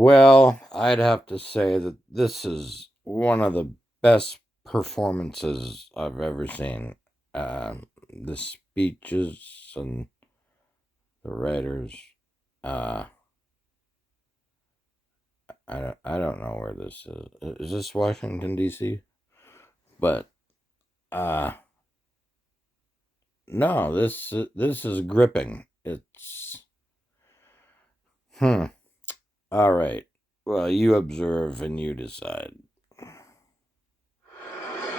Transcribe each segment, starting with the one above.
Well, I'd have to say that this is one of the best performances I've ever seen. The speeches and the writers. Uh, I don't know where this is. Is this Washington D.C.? But uh, no, this is gripping. It's hmm. All right. Well, you observe and you decide.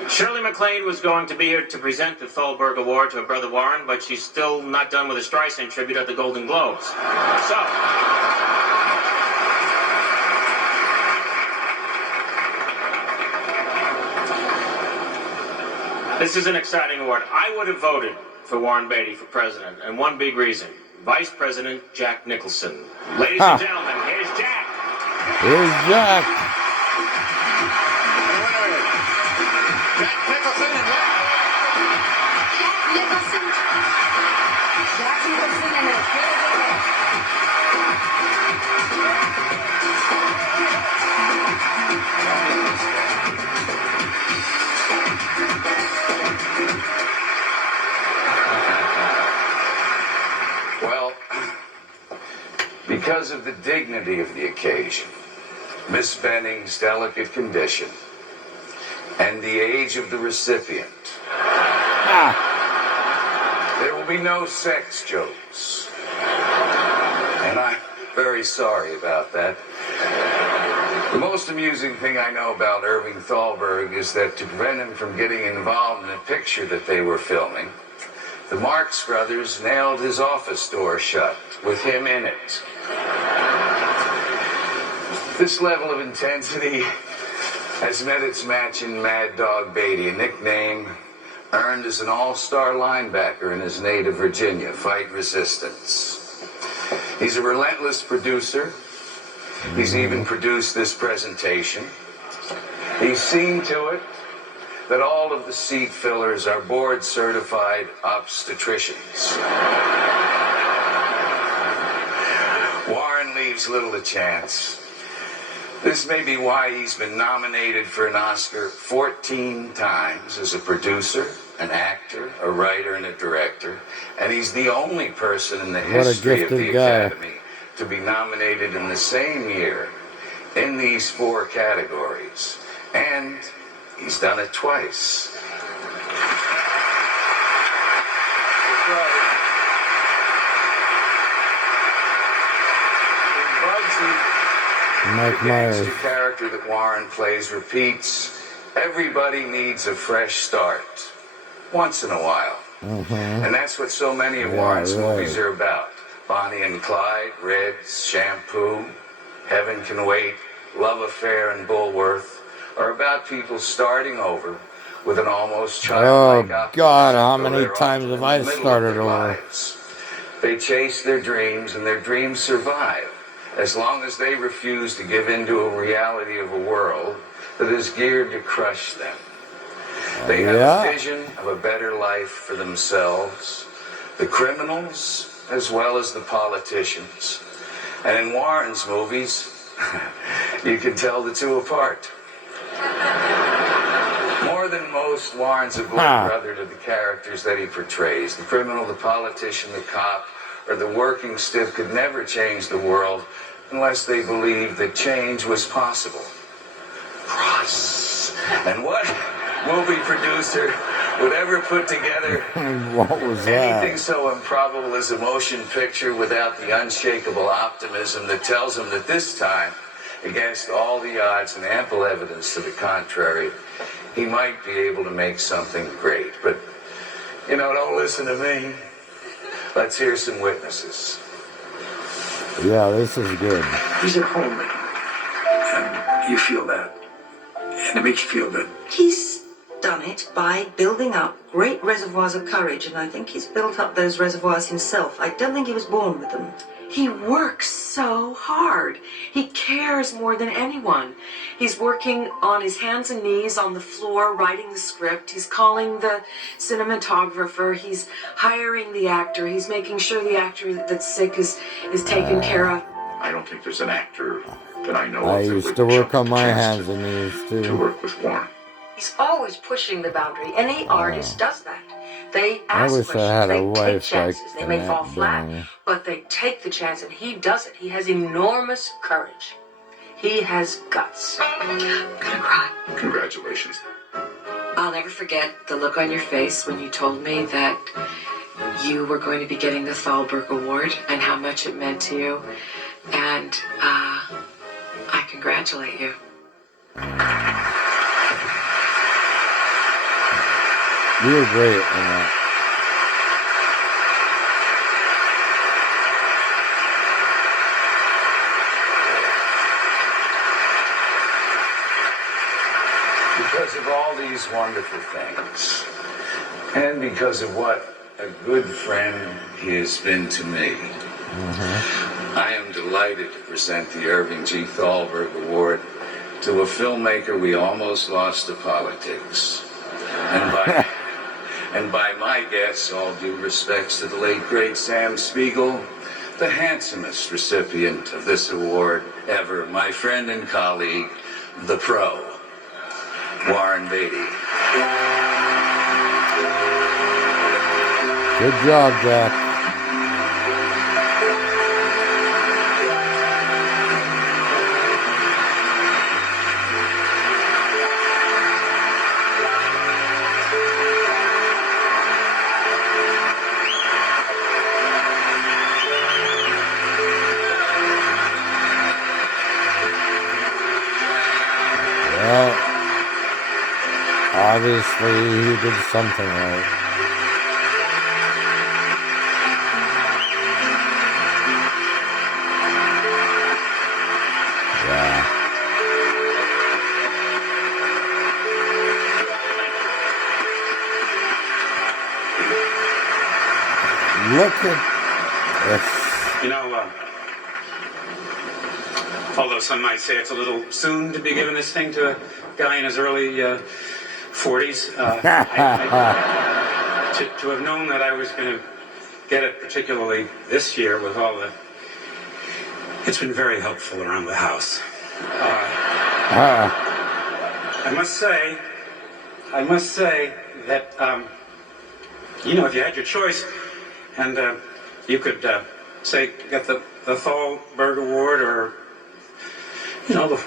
Shirley MacLaine was going to be here to present the Thalberg Award to her brother Warren, but she's still not done with a Streisand tribute at the Golden Globes. So, this is an exciting award. I would have voted for Warren Beatty for president, and one big reason. Vice President Jack Nicholson. Ladies and gentlemen, here's Jack. Here's Jack. And the winner is Jack Nicholson. Jack Nicholson and a Well, because of the dignity of the occasion, Miss Benning's delicate condition, and the age of the recipient, there will be no sex jokes. And I'm very sorry about that. The most amusing thing I know about Irving Thalberg is that to prevent him from getting involved in a picture that they were filming, the Marx Brothers nailed his office door shut with him in it. This level of intensity has met its match in Mad Dog Beaty, a nickname earned as an all-star linebacker in his native Virginia, Fight Resistance. He's a relentless producer. He's even produced this presentation. He's seen to it that all of the seat fillers are board-certified obstetricians. Warren leaves little to chance. This may be why he's been nominated for an Oscar 14 times as a producer, an actor, a writer, and a director. And he's the only person in the history of the Academy to be nominated in the same year in these 4 categories. And he's done it twice. Mike The Myers. gangster character that Warren plays repeats, everybody needs a fresh start, once in a while. And that's what so many of Warren's movies are about. Bonnie and Clyde, Reds, Shampoo, Heaven Can Wait, Love Affair, and Bullworth are about people starting over with an almost childlike optimism. God, how many times have I started over? They chase their dreams, and their dreams survive as long as they refuse to give in to a reality of a world that is geared to crush them. They have a vision of a better life for themselves, the criminals as well as the politicians. And in Warren's movies, you can tell the two apart. More than most, Warren's a blood brother to the characters that he portrays. The criminal, the politician, the cop, or the working stiff could never change the world unless they believed that change was possible. Cross. And what movie producer would ever put together What was that? anything so improbable as a motion picture without the unshakable optimism that tells him that this time, against all the odds and ample evidence to the contrary, he might be able to make something great. But, don't listen to me. Let's hear some witnesses. Yeah, this is good. He's at home, and you feel that. And it makes you feel good. He's done it by building up great reservoirs of courage, and I think he's built up those reservoirs himself. I don't think he was born with them. He works so hard. He cares more than anyone. He's working on his hands and knees on the floor, writing the script. He's calling the cinematographer. He's hiring the actor. He's making sure the actor that's sick is taken care of. I don't think there's an actor that I know I of that used would to work jump on the my chance hands and knees to too. work with Warren. He's always pushing the boundary. Any artist does that. They I ask wish I questions, had a they take wife like chances. They may fall Annette flat, Bening. but they take the chance, and he does it. He has enormous courage. He has guts. I'm gonna cry. Congratulations. I'll never forget the look on your face when you told me that you were going to be getting the Thalberg Award and how much it meant to you. And I congratulate you. You were great in that. Because of all these wonderful things, and because of what a good friend he has been to me, I am delighted to present the Irving G. Thalberg Award to a filmmaker we almost lost to politics. And by my guess, all due respects to the late great Sam Spiegel, the handsomest recipient of this award ever, my friend and colleague, the pro, Warren Beatty. Good job, Jack. Well, obviously he did something right. Yeah. Look at this. You know, although some might say it's a little soon to be giving this thing to a guy in his early 40s, to have known that I was going to get it, particularly this year with all the... It's been very helpful around the house. I must say that, you know, if you had your choice and you could, say, get the Thalberg Award or, you know, the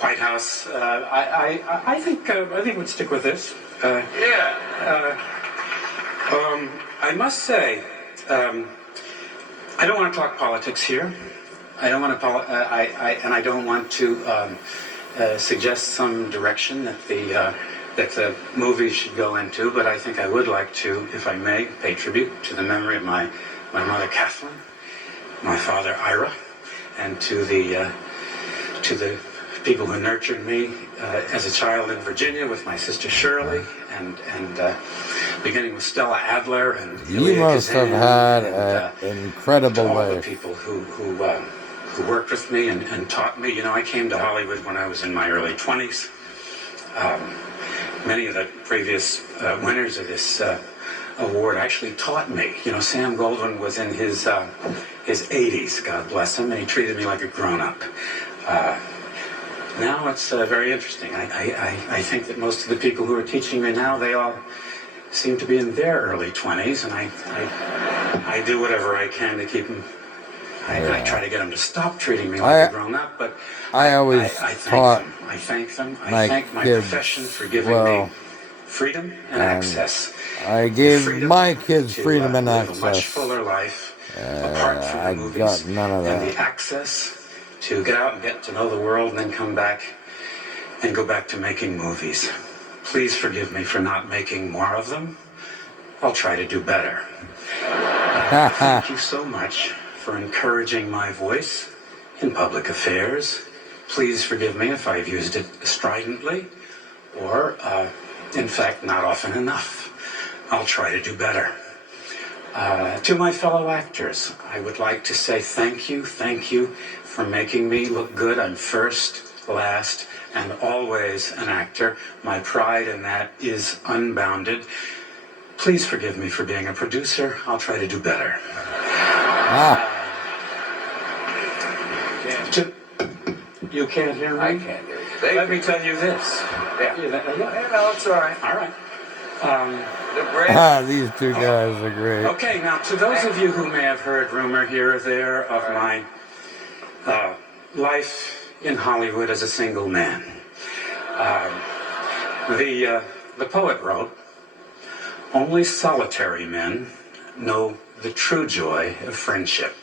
White House, I think we'd stick with this. I must say, I don't want to talk politics here. I don't want to, and I don't want to suggest some direction that the movie should go into, but I think I would like to, if I may, pay tribute to the memory of my mother Kathleen, my father Ira, and to the people who nurtured me as a child in Virginia with my sister Shirley, and beginning with Stella Adler and You must have had an incredible all the life. people who worked with me and taught me. You know, I came to Hollywood when I was in my early 20s. Many of the previous winners of this award actually taught me. You know, Sam Goldwyn was in his 80s, God bless him, and he treated me like a grown-up. Now it's very interesting. I think that most of the people who are teaching me now, they all seem to be in their early 20s, and I do whatever I can to keep them. I try to get them to stop treating me like a grown-up, but I always I taught thank them. I my thank my kids, profession for giving well, me freedom and access. I The gave freedom my kids to, freedom and live a much access. fuller life apart from the I movies, got none of and that. the access to get out and get to know the world and then come back and go back to making movies. Please forgive me for not making more of them. I'll try to do better. Thank you so much for encouraging my voice in public affairs. Please forgive me if I've used it stridently or, in fact, not often enough. I'll try to do better. To my fellow actors, I would like to say thank you for making me look good. I'm first, last, and always an actor. My pride in that is unbounded. Please forgive me for being a producer. I'll try to do better. You can't hear me? I can't hear you. Let me tell you this. Yeah. No, it's all right. All right. The bread. These two guys are great. Okay, now to those of you who may have heard rumor here or there of my life in Hollywood as a single man, the poet wrote, "Only solitary men know the true joy of friendship.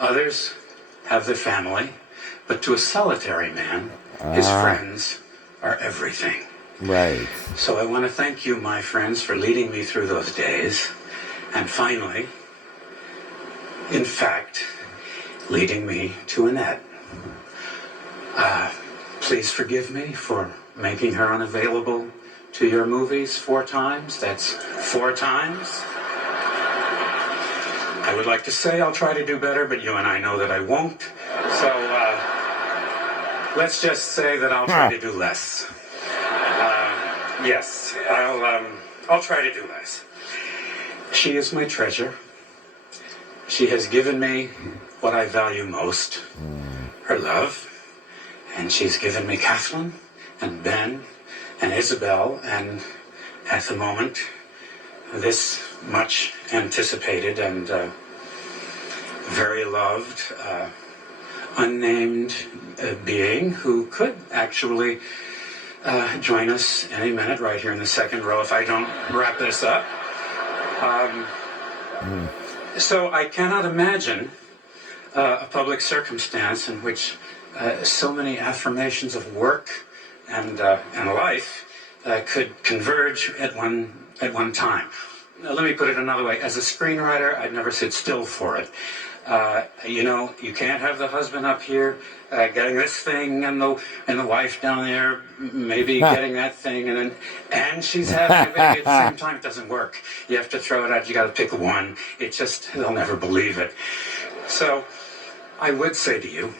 Others have their family, but to a solitary man, his friends are everything." Right. So I want to thank you, my friends, for leading me through those days. And finally, in fact, leading me to Annette. Please forgive me for making her unavailable to your movies 4 times. That's 4 times. I would like to say I'll try to do better, but you and I know that I won't. So let's just say that I'll try to do less. Yes, I'll try to do less. She is my treasure. She has given me what I value most, her love. And she's given me Kathleen and Ben and Isabel, and at the moment, this much anticipated and very loved unnamed being who could actually join us any minute right here in the second row if I don't wrap this up. So I cannot imagine a public circumstance in which so many affirmations of work and life could converge at one time. Now, let me put it another way. As a screenwriter, I'd never sit still for it. You can't have the husband up here getting this thing and the wife down there maybe getting that thing and she's having a baby at the same time. It doesn't work. You have to throw it out. You got to pick one. They'll never believe it. So I would say to you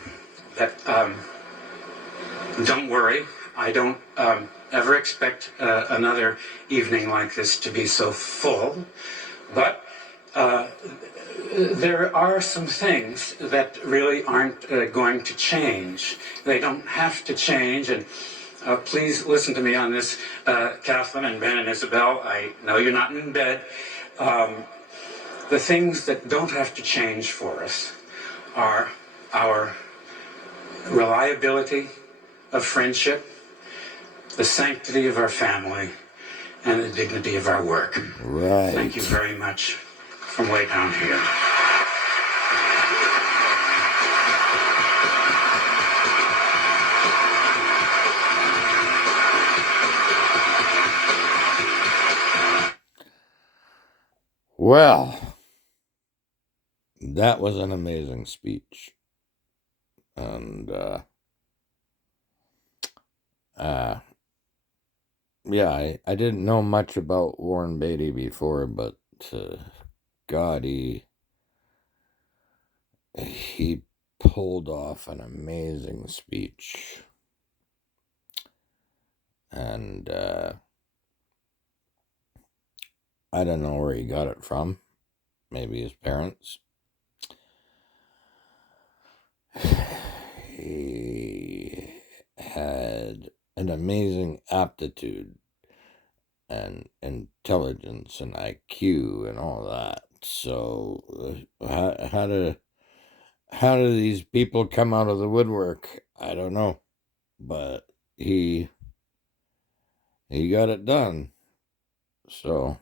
that don't worry. I don't ever expect another evening like this to be so full, but there are some things that really aren't going to change. They don't have to change, and please listen to me on this, Kathleen and Ben and Isabel. I know you're not in bed. The things that don't have to change for us are our reliability of friendship, the sanctity of our family, and the dignity of our work. Right. Thank you very much from way down here. Well, that was an amazing speech. And, yeah, I didn't know much about Warren Beatty before, but, God, he pulled off an amazing speech. And, I don't know where he got it from. Maybe his parents. He had an amazing aptitude and intelligence and IQ and all that. So how do these people come out of the woodwork? I don't know, but he got it done. So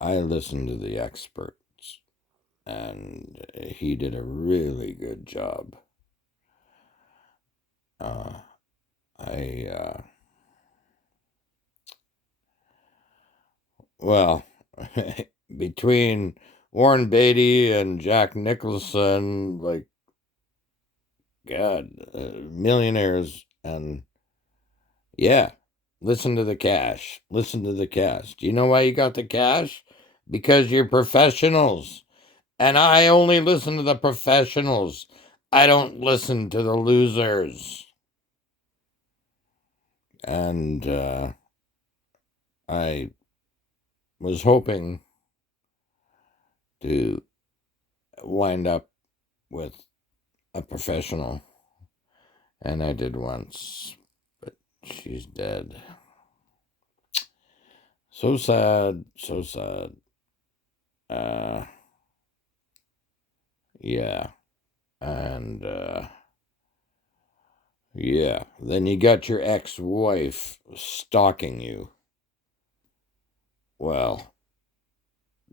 I listened to the experts, and he did a really good job. Well, between Warren Beatty and Jack Nicholson, like, God, millionaires, and yeah, listen to the cash. Listen to the cash. Do you know why you got the cash? Because you're professionals. And I only listen to the professionals. I don't listen to the losers. And I was hoping to wind up with a professional And I did once, but she's dead. So sad, so sad. Yeah. And, yeah. Then you got your ex-wife stalking you. Well,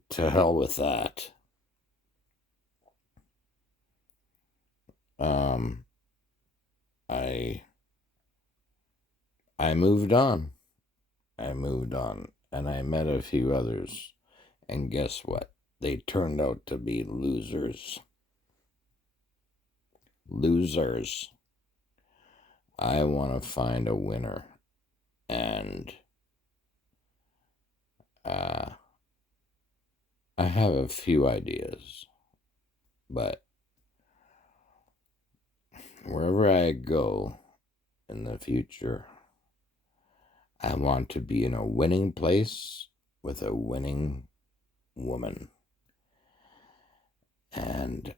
to hell with that. I moved on. And I met a few others. And guess what? They turned out to be losers. Losers. I want to find a winner. And I have a few ideas. But wherever I go in the future, I want to be in a winning place with a winning woman. And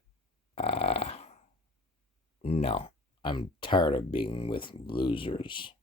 no, I'm tired of being with losers.